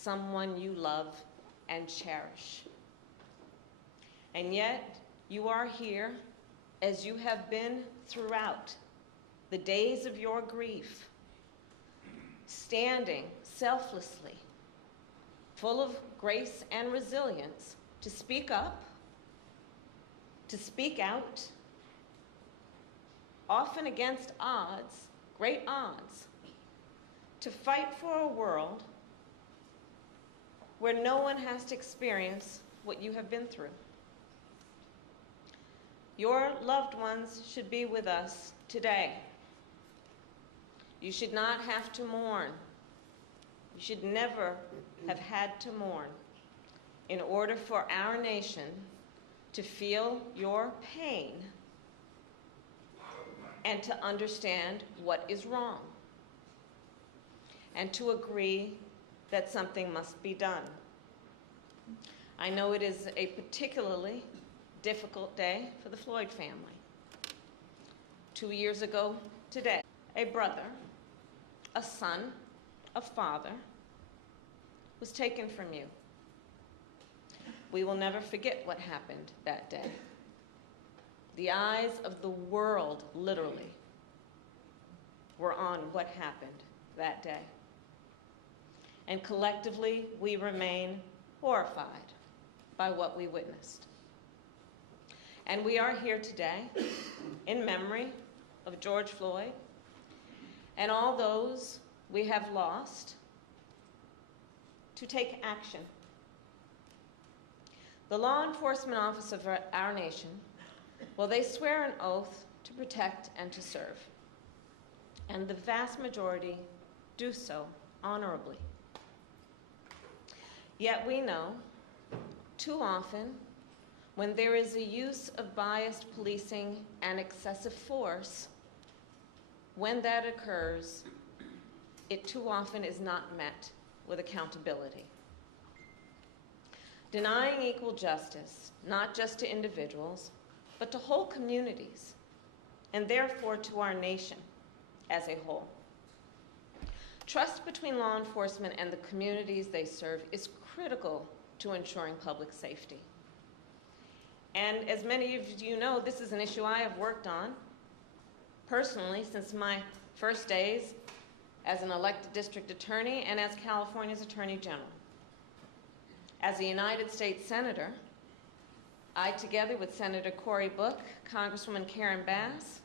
someone you love and cherish. And yet, you are here as you have been throughout the days of your grief, standing selflessly, full of grace and resilience, to speak up, to speak out, often against odds, great odds, to fight for a world where no one has to experience what you have been through. Your loved ones should be with us today. You should not have to mourn. You should never have had to mourn in order for our nation to feel your pain and to understand what is wrong and to agree that something must be done. I know it is a particularly difficult day for the Floyd family. 2 years ago today, a brother, a son, a father was taken from you. We will never forget what happened that day. The eyes of the world, literally, were on what happened that day. And collectively, we remain horrified by what we witnessed. And we are here today in memory of George Floyd and all those we have lost to take action. The law enforcement officers of our nation, well, they swear an oath to protect and to serve. And the vast majority do so honorably. Yet we know, too often, when there is a use of biased policing and excessive force, when that occurs, it too often is not met with accountability. Denying equal justice, not just to individuals, but to whole communities, and therefore to our nation as a whole. Trust between law enforcement and the communities they serve is critical to ensuring public safety. And as many of you know, this is an issue I have worked on personally since my first days as an elected district attorney and as California's Attorney General. As a United States Senator, I, together with Senator Cory Book, Congresswoman Karen Bass,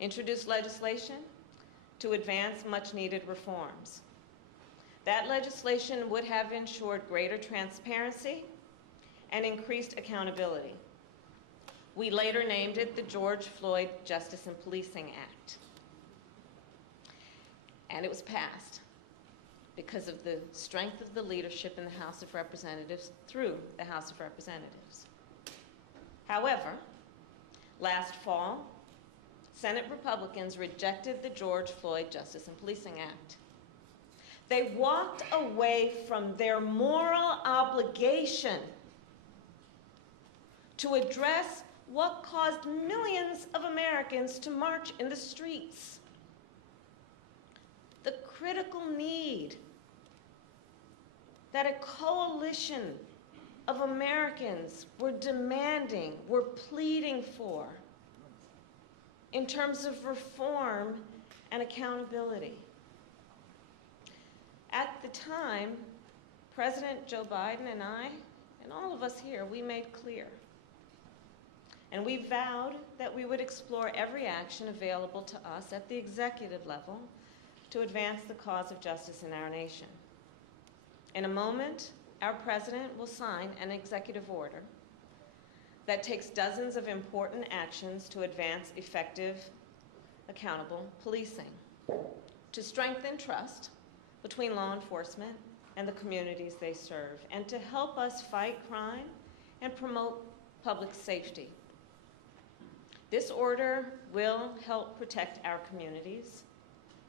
introduced legislation to advance much-needed reforms. That legislation would have ensured greater transparency and increased accountability. We later named it the George Floyd Justice and Policing Act. And it was passed because of the strength of the leadership in the House of Representatives through the House of Representatives. However, last fall, Senate Republicans rejected the George Floyd Justice and Policing Act. They walked away from their moral obligation to address what caused millions of Americans to march in the streets. The critical need that a coalition of Americans were demanding, were pleading for in terms of reform and accountability. At the time, President Joe Biden and I, and all of us here, we made clear, and we vowed that we would explore every action available to us at the executive level to advance the cause of justice in our nation. In a moment, our president will sign an executive order that takes dozens of important actions to advance effective, accountable policing, to strengthen trust between law enforcement and the communities they serve, and to help us fight crime and promote public safety. This order will help protect our communities,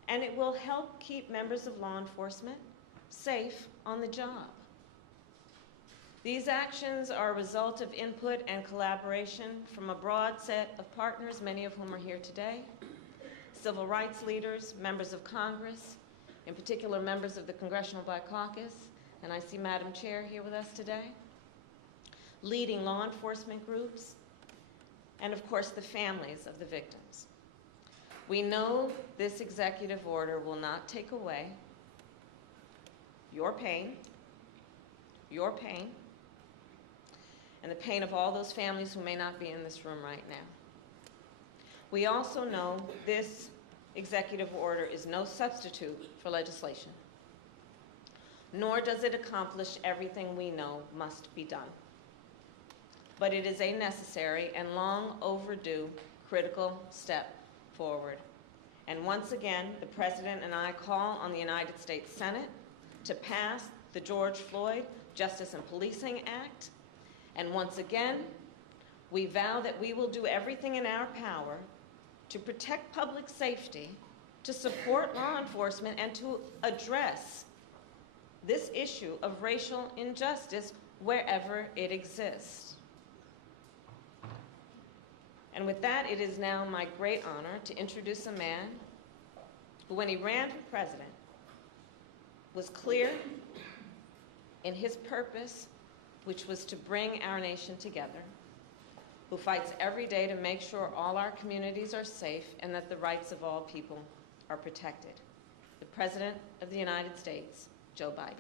and it will help keep members of law enforcement safe on the job. These actions are a result of input and collaboration from a broad set of partners, many of whom are here today, civil rights leaders, members of Congress, in particular members of the Congressional Black Caucus, and I see Madam Chair here with us today, leading law enforcement groups, and of course the families of the victims. We know this executive order will not take away your pain, and the pain of all those families who may not be in this room right now. We also know this executive order is no substitute for legislation, nor does it accomplish everything we know must be done. But it is a necessary and long overdue critical step forward. And once again, the President and I call on the United States Senate to pass the George Floyd Justice and Policing Act. And once again, we vow that we will do everything in our power to protect public safety, to support law enforcement, and to address this issue of racial injustice wherever it exists. And with that, it is now my great honor to introduce a man who, when he ran for president, was clear in his purpose, which was to bring our nation together, who fights every day to make sure all our communities are safe and that the rights of all people are protected. The President of the United States, Joe Biden.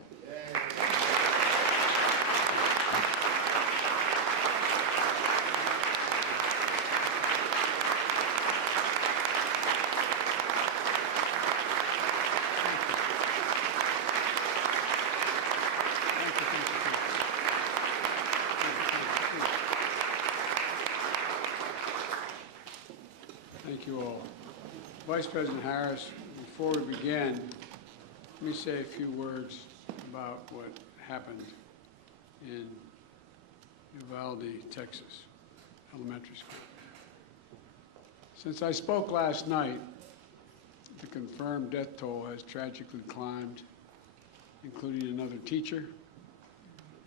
Thank you all. Vice President Harris, before we begin, let me say a few words about what happened in Uvalde, Texas, elementary school. Since I spoke last night, the confirmed death toll has tragically climbed, including another teacher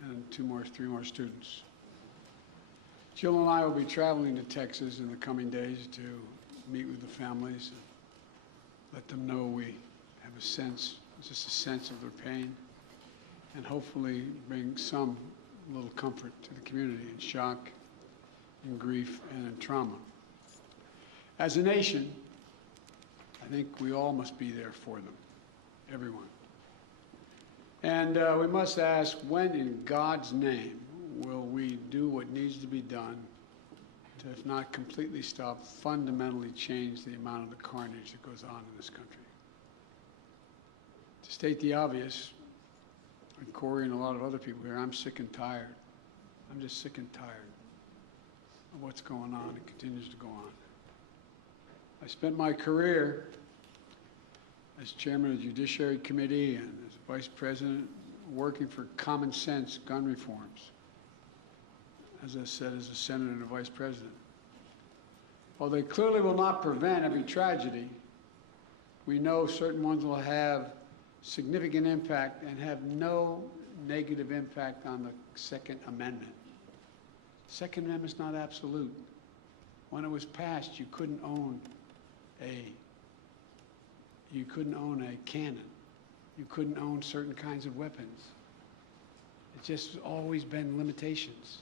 and three more students. Jill and I will be traveling to Texas in the coming days to meet with the families and let them know we have a sense, just a sense of their pain, and hopefully bring some little comfort to the community in shock, in grief, and in trauma. As a nation, I think we all must be there for them, everyone. And we must ask, when in God's name will we do what needs to be done to, if not completely stop, fundamentally change the amount of the carnage that goes on in this country? To state the obvious, and Corey and a lot of other people here, I'm sick and tired. I'm just sick and tired of what's going on and continues to go on. I spent my career as chairman of the Judiciary Committee and as vice president working for common sense gun reforms. As I said, as a senator and a vice president. While they clearly will not prevent every tragedy, we know certain ones will have significant impact and have no negative impact on the Second Amendment. The Second Amendment is not absolute. When it was passed, you couldn't own a cannon. You couldn't own certain kinds of weapons. It's just always been limitations.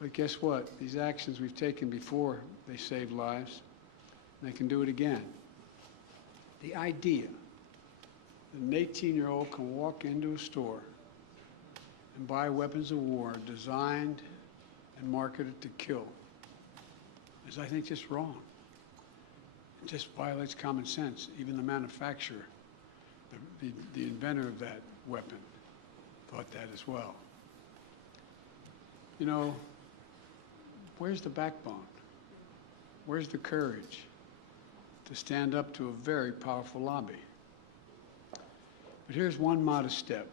But guess what? These actions we've taken before, they saved lives, and they can do it again. The idea that an 18-year-old can walk into a store and buy weapons of war designed and marketed to kill is, I think, just wrong. It just violates common sense. Even the manufacturer, the inventor of that weapon, thought that as well. You know, where's the backbone? Where's the courage to stand up to a very powerful lobby? But here's one modest step.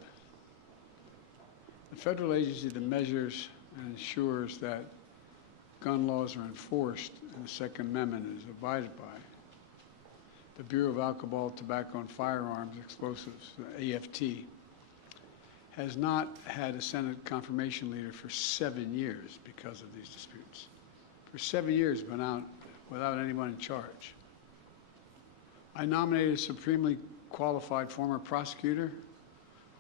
The federal agency that measures and ensures that gun laws are enforced and the Second Amendment is abided by, the Bureau of Alcohol, Tobacco, and Firearms Explosives, the AFT, has not had a Senate confirmation leader for 7 years because of these disputes. For 7 years, been out without anyone in charge. I nominated a supremely qualified former prosecutor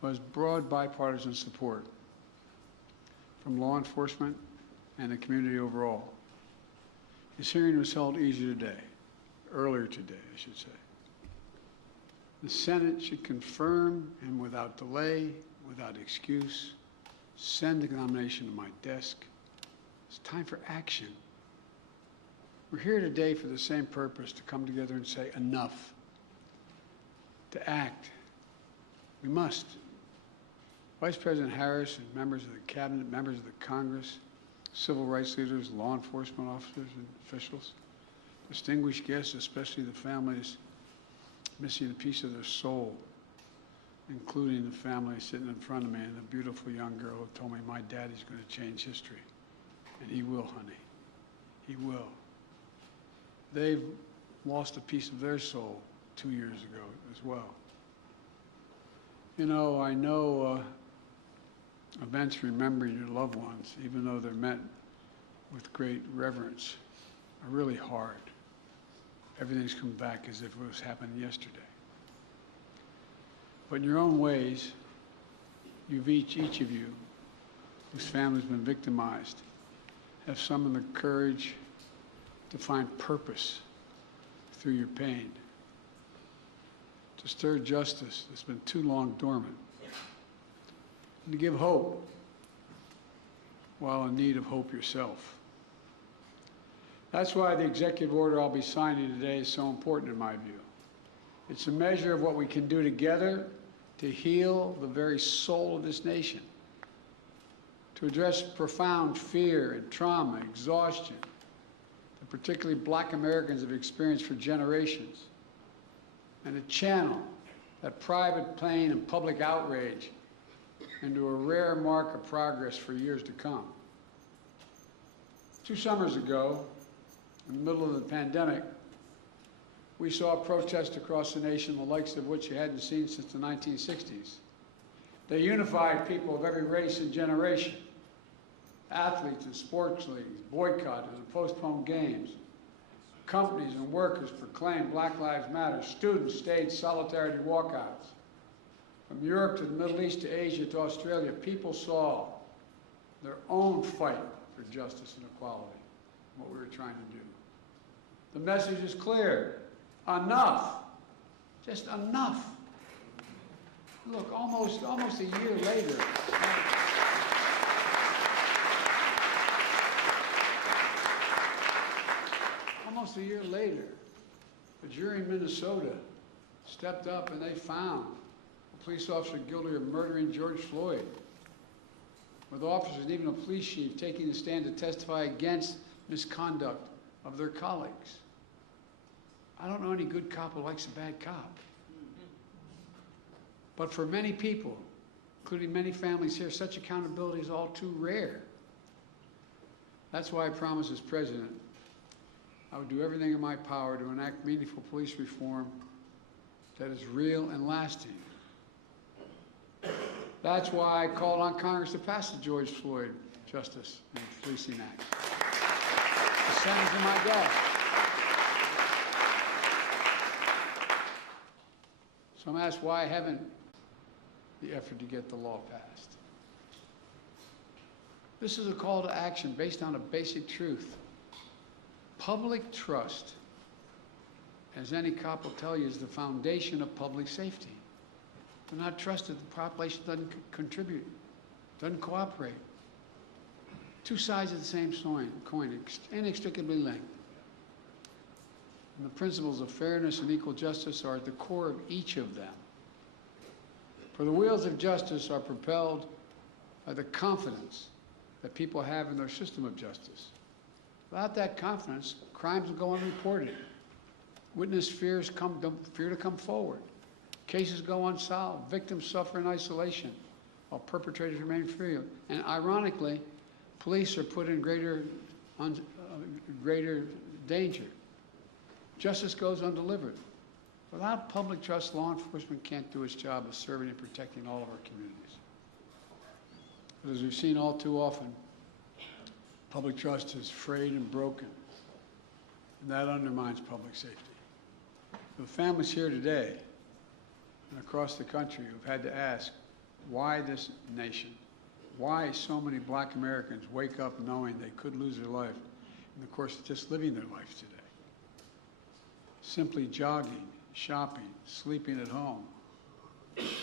was broad bipartisan support from law enforcement and the community overall. This hearing was held earlier today, I should say. The Senate should confirm and without delay, without excuse, send the nomination to my desk. It's time for action. We're here today for the same purpose, to come together and say enough, to act. We must. Vice President Harris and members of the Cabinet, members of the Congress, civil rights leaders, law enforcement officers and officials, distinguished guests, especially the families missing a piece of their soul, including the family sitting in front of me and the beautiful young girl who told me, my daddy's going to change history. And he will, honey. He will. They've lost a piece of their soul 2 years ago as well. You know, I know events remembering your loved ones, even though they're met with great reverence, are really hard. Everything's come back as if it was happening yesterday. But in your own ways, each of you, whose family's been victimized, have summoned the courage to find purpose through your pain, to stir justice that's been too long dormant, and to give hope while in need of hope yourself. That's why the executive order I'll be signing today is so important in my view. It's a measure of what we can do together to heal the very soul of this nation, to address profound fear and trauma, exhaustion, that particularly Black Americans have experienced for generations, and to channel that private pain and public outrage into a rare mark of progress for years to come. 2 summers ago, in the middle of the pandemic, we saw protests across the nation, the likes of which you hadn't seen since the 1960s. They unified people of every race and generation. Athletes and sports leagues boycotted and postponed games. Companies and workers proclaimed Black Lives Matter. Students staged solidarity walkouts. From Europe to the Middle East to Asia to Australia, people saw their own fight for justice and equality, what we were trying to do. The message is clear. Enough. Just enough. Look, almost a year later. Almost a year later, a jury in Minnesota stepped up and they found a police officer guilty of murdering George Floyd, with officers and even a police chief taking the stand to testify against misconduct of their colleagues. I don't know any good cop who likes a bad cop. But for many people, including many families here, such accountability is all too rare. That's why I promised as president I would do everything in my power to enact meaningful police reform that is real and lasting. That's why I called on Congress to pass the George Floyd Justice and Policing Act. The Senate's in my desk. So I'm asked why I haven't the effort to get the law passed. This is a call to action based on a basic truth. Public trust, as any cop will tell you, is the foundation of public safety. If they're not trusted, the population doesn't contribute, doesn't cooperate. Two sides of the same coin, inextricably linked. And the principles of fairness and equal justice are at the core of each of them. For the wheels of justice are propelled by the confidence that people have in their system of justice. Without that confidence, crimes will go unreported. Witness fear to come forward. Cases go unsolved. Victims suffer in isolation while perpetrators remain free. And ironically, police are put in greater danger. Justice goes undelivered. Without public trust, law enforcement can't do its job of serving and protecting all of our communities. But as we've seen all too often, public trust is frayed and broken, and that undermines public safety. The families here today and across the country who've had to ask, why this nation, why so many black Americans wake up knowing they could lose their life in the course of just living their life today. Simply jogging, shopping, sleeping at home.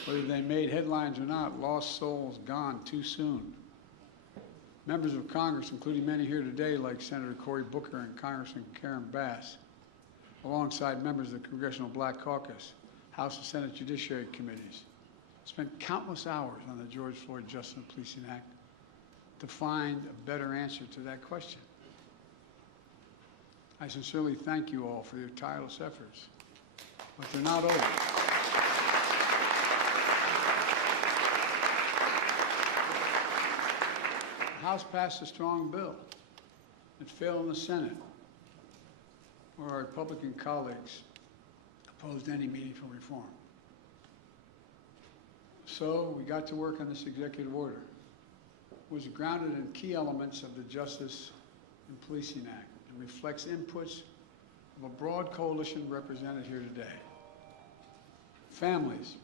Whether they made headlines or not, lost souls gone too soon. Members of Congress, including many here today, like Senator Cory Booker and Congressman Karen Bass, alongside members of the Congressional Black Caucus, House and Senate Judiciary Committees, spent countless hours on the George Floyd Justice and Policing Act to find a better answer to that question. I sincerely thank you all for your tireless efforts, but they're not over. The House passed a strong bill. It failed in the Senate, where our Republican colleagues opposed any meaningful reform. So we got to work on this executive order. It was grounded in key elements of the Justice and Policing Act and reflects inputs of a broad coalition represented here today. Families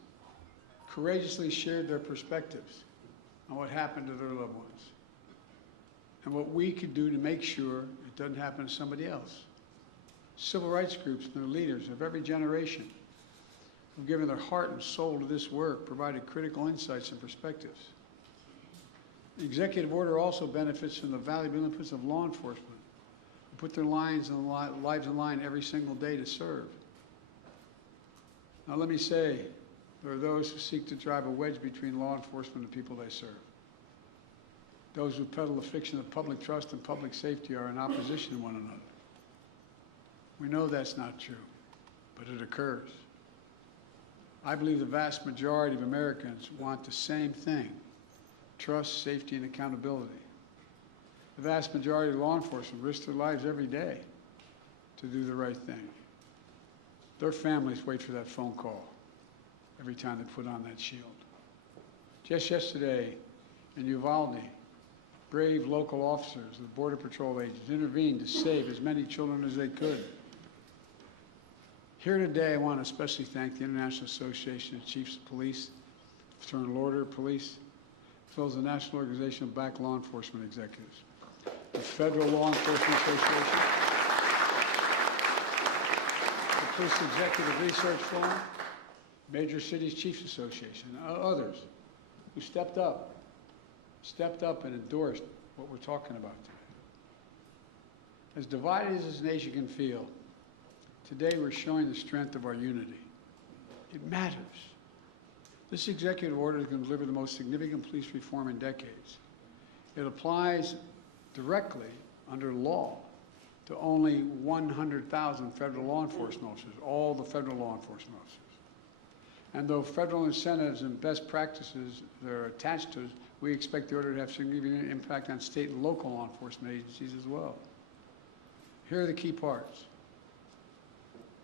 courageously shared their perspectives on what happened to their loved ones and what we could do to make sure it doesn't happen to somebody else. Civil rights groups and their leaders of every generation who've given their heart and soul to this work provided critical insights and perspectives. The executive order also benefits from the valuable inputs of law enforcement who put their lives in line every single day to serve. Now let me say, there are those who seek to drive a wedge between law enforcement and the people they serve. Those who peddle the fiction of public trust and public safety are in opposition to one another. We know that's not true, but it occurs. I believe the vast majority of Americans want the same thing: trust, safety, and accountability. The vast majority of law enforcement risk their lives every day to do the right thing. Their families wait for that phone call every time they put on that shield. Just yesterday in Uvalde, brave local officers, the Border Patrol agents, intervened to save as many children as they could. Here today, I want to especially thank the International Association of Chiefs of Police, Fraternal Order of Police, as well as the National Organization of Black Law Enforcement Executives, the Federal Law Enforcement Association, the Police Executive Research Forum, Major Cities Chiefs Association, and others who stepped up and endorsed what we're talking about today. As divided as this nation can feel, today we're showing the strength of our unity. It matters. This executive order is going to deliver the most significant police reform in decades. It applies directly under law to only 100,000 federal law enforcement officers, all the federal law enforcement officers. And though federal incentives and best practices that are attached to it, we expect the order to have significant impact on state and local law enforcement agencies as well. Here are the key parts.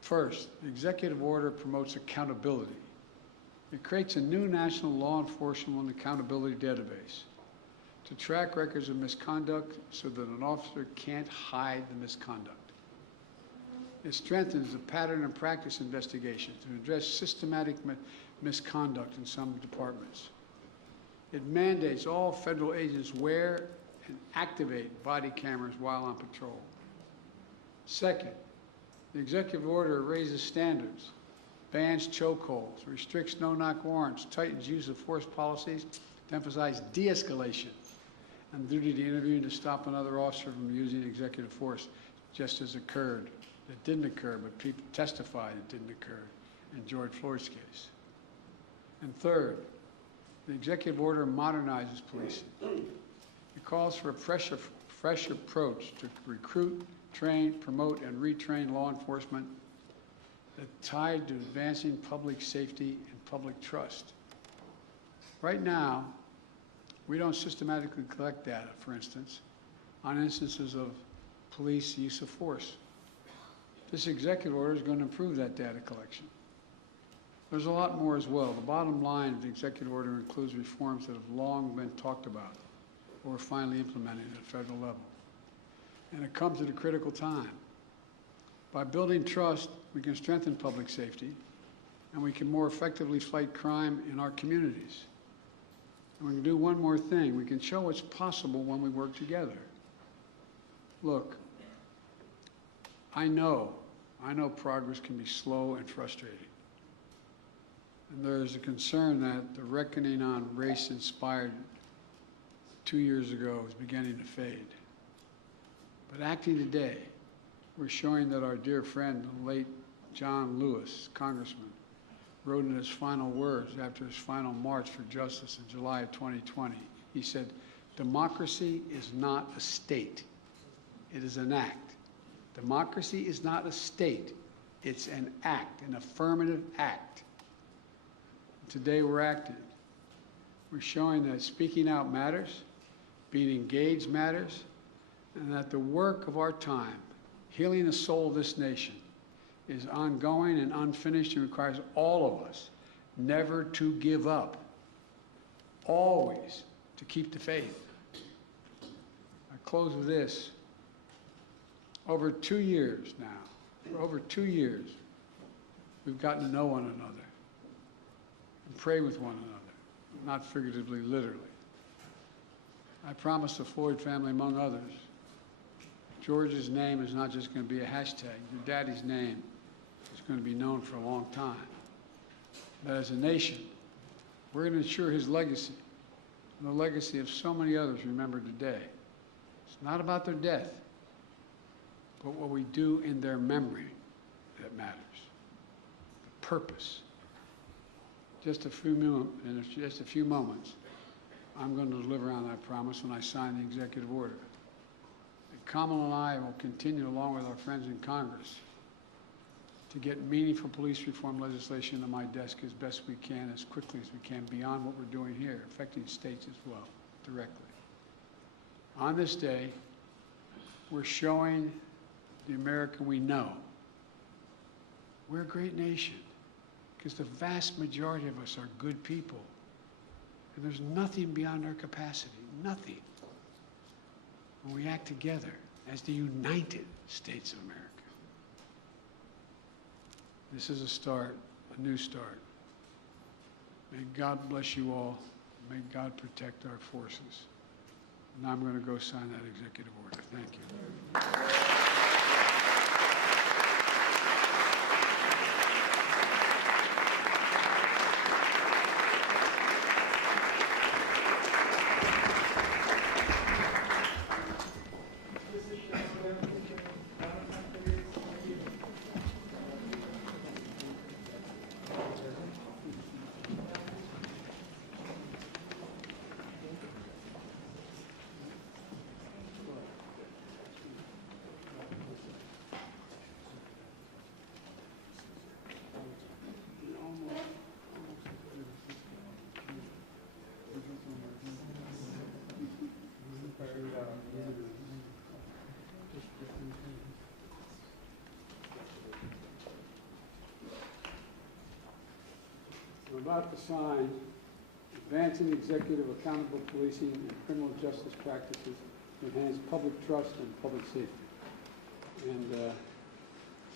First, the executive order promotes accountability. It creates a new national law enforcement accountability database to track records of misconduct so that an officer can't hide the misconduct. It strengthens the pattern and practice investigation to address systematic misconduct in some departments. It mandates all federal agents wear and activate body cameras while on patrol. Second, the executive order raises standards, bans chokeholds, restricts no-knock warrants, tightens use of force policies to emphasize de-escalation and duty to intervene to stop another officer from using executive force, just as occurred. It didn't occur, but people testified it didn't occur in George Floyd's case. And third, the executive order modernizes policing. It calls for a fresh approach to recruit, train, promote, and retrain law enforcement that's tied to advancing public safety and public trust. Right now, we don't systematically collect data, for instance, on instances of police use of force. This executive order is going to improve that data collection. There's a lot more as well. The bottom line of the executive order includes reforms that have long been talked about or are finally implemented at federal level. And it comes at a critical time. By building trust, we can strengthen public safety, and we can more effectively fight crime in our communities. And we can do one more thing. We can show what's possible when we work together. Look, I know progress can be slow and frustrating. And there's a concern that the reckoning on race inspired 2 years ago is beginning to fade. But acting today, we're showing that our dear friend, the late John Lewis, Congressman, wrote in his final words after his final march for justice in July of 2020. He said, "Democracy is not a state. It is an act. Democracy is not a state. It's an act, an affirmative act." Today we're acting. We're showing that speaking out matters, being engaged matters, and that the work of our time, healing the soul of this nation, is ongoing and unfinished and requires all of us never to give up, always to keep the faith. I close with this. Over 2 years now, for over 2 years, we've gotten to know one another and pray with one another, not figuratively, literally. I promised the Floyd family, among others, George's name is not just going to be a hashtag. Your daddy's name is going to be known for a long time. But as a nation, we're going to ensure his legacy and the legacy of so many others remembered today. It's not about their death, but what we do in their memory that matters. The purpose. Just a few moments, I'm going to deliver on that promise when I sign the executive order. And Kamala and I will continue, along with our friends in Congress, to get meaningful police reform legislation to my desk as best we can, as quickly as we can, beyond what we're doing here, affecting states as well, directly. On this day, we're showing the America we know we're a great nation, because the vast majority of us are good people. And there's nothing beyond our capacity, nothing, when we act together as the United States of America. This is a start, a new start. May God bless you all. May God protect our forces. Now I'm going to go sign that executive order. Thank you. We're about to sign Advancing Executive Accountable Policing and Criminal Justice Practices to Enhance Public Trust and Public Safety. And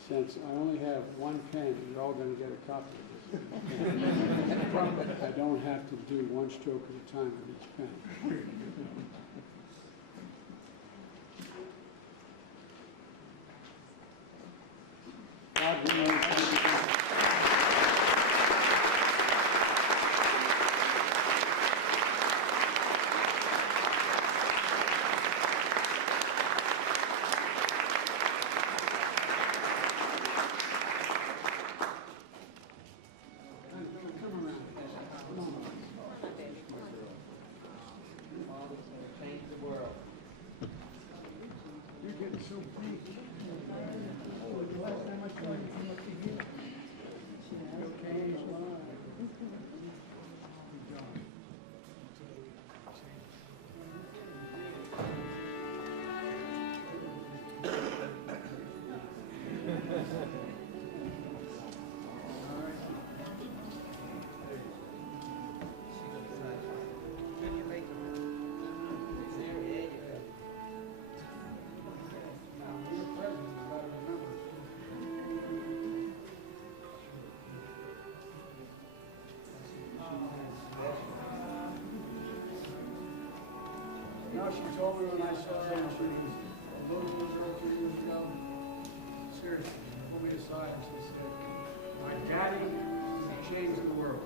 since I only have one pen, you're all going to get a copy of this. I don't have to do one stroke at a time with each pen. God, we know No, she told me when I saw her, and she was a little girl 2 years ago. Seriously, she pulled me aside and she said, "My daddy changed the world."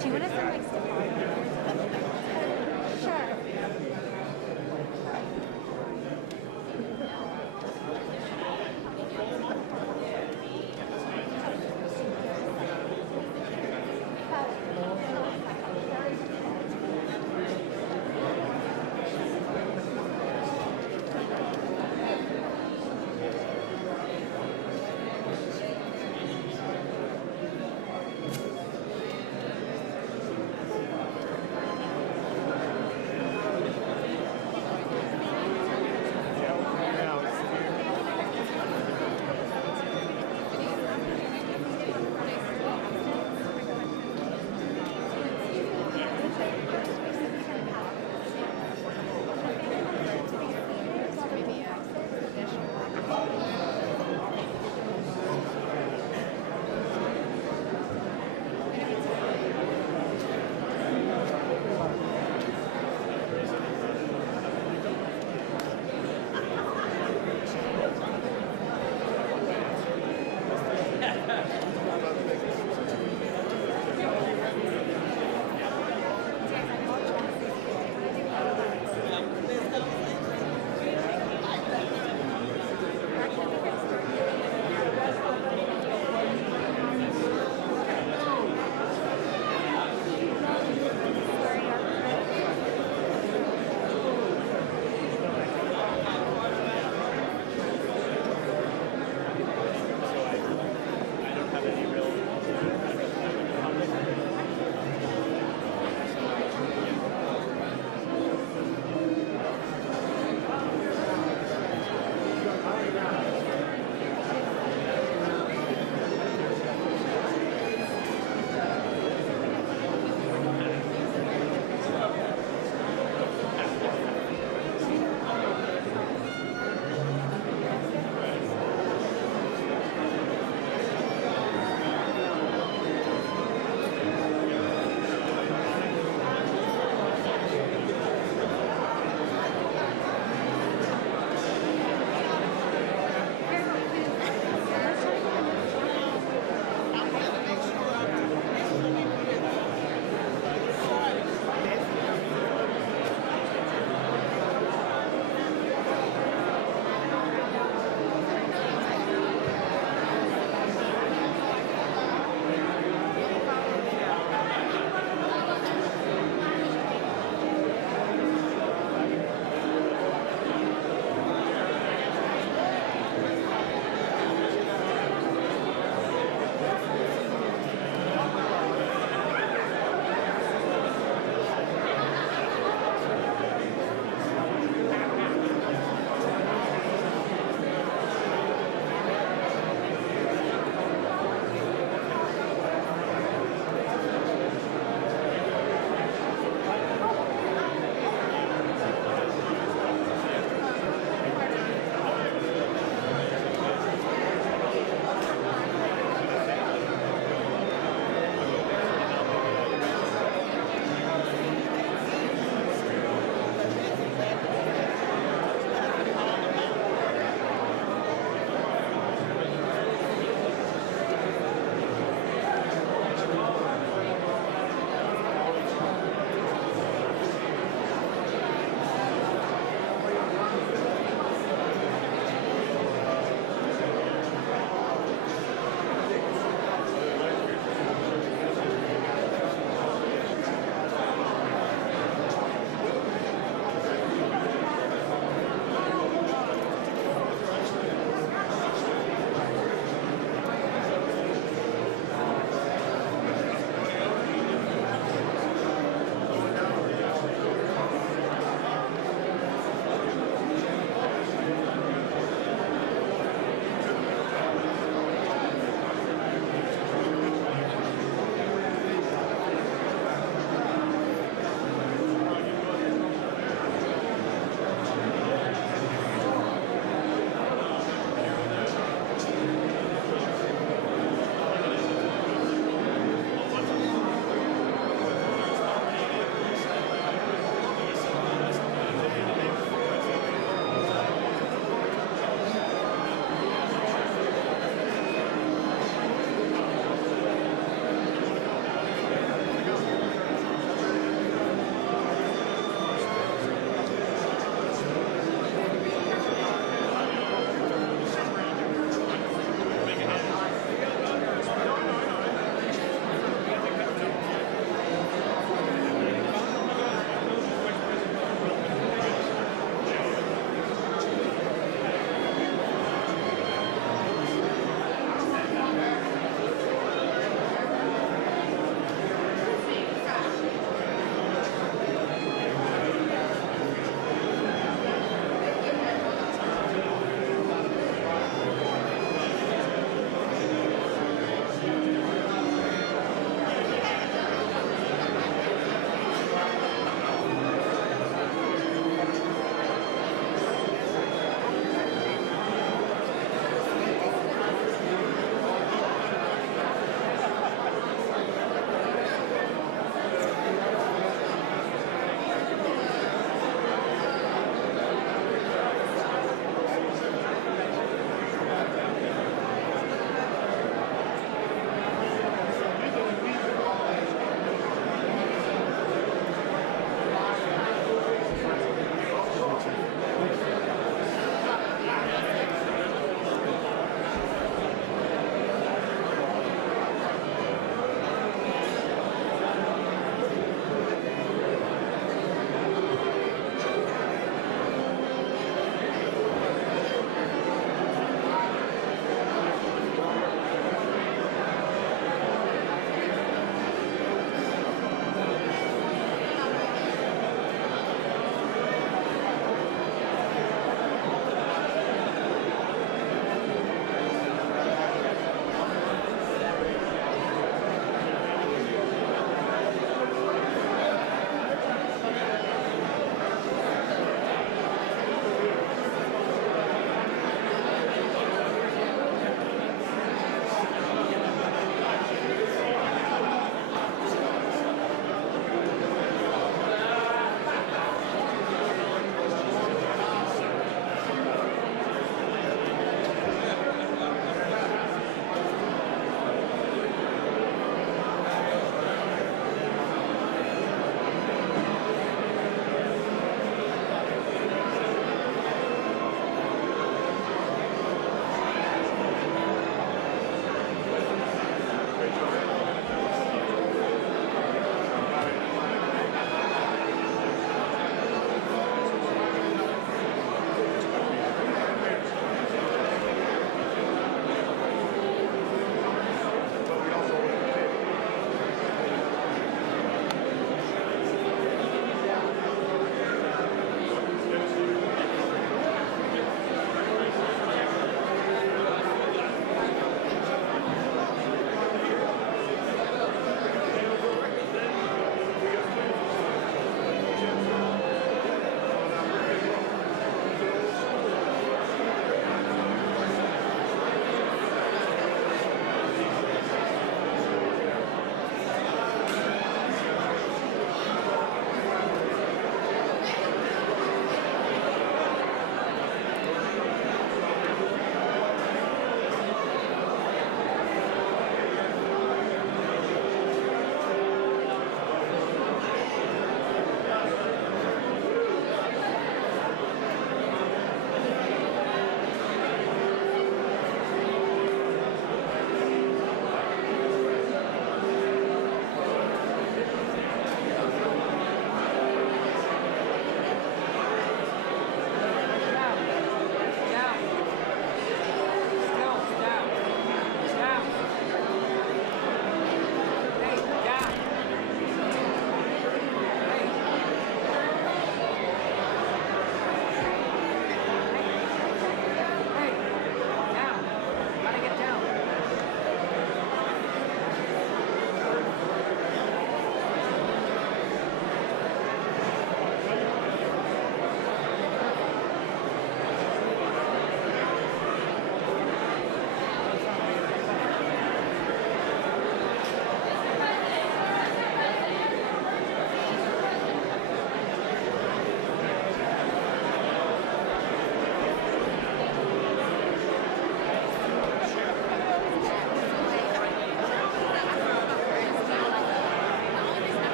Do you want to send